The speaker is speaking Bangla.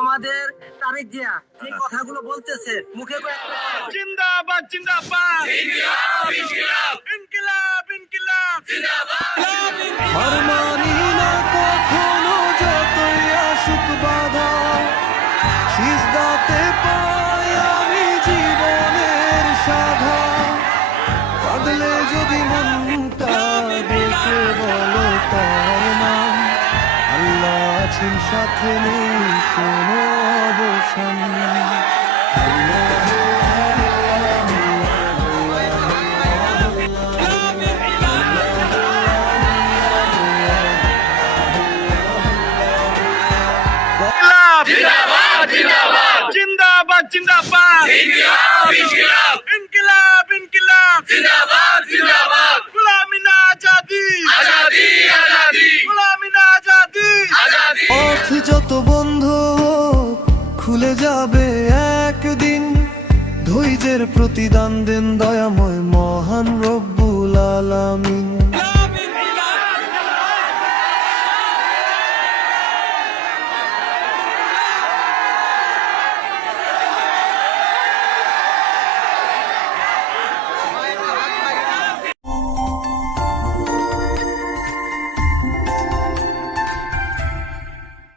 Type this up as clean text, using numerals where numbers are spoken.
আমাদের তারেক জিয়া যে কথাগুলো বলতেছে মুখে জিন্দাবাদ জিন্দাবাদ ইনকিলাব ইনকিলাব ইনকিলাব জিন্দাবাদ হার মানি না কখনো যতই আসুক বাধা, সিজদাতে পাই আমি জীবনের সাধা। কাঁদলে যদি মনটা ডেকে বলো তার নাম, আল্লাহ আছেন সাথে নেই কোনো অবসান। জিন্দাবাদ জিন্দাবাদ জিন্দাবাদ জিন্দাবাদ ইনকিলাব ইনকিলাব ইনকিলাব ইনকিলাব জিন্দাবাদ জিন্দাবাদ গোলামি না আজাদি আজাদি আজাদি গোলামি না আজাদি আজাদি। পথ যত বন্ধ খুলে যাবে একদিন, ধৈর্যের প্রতিদান দেন দয়াময় মহান রব্বুল আলামিন।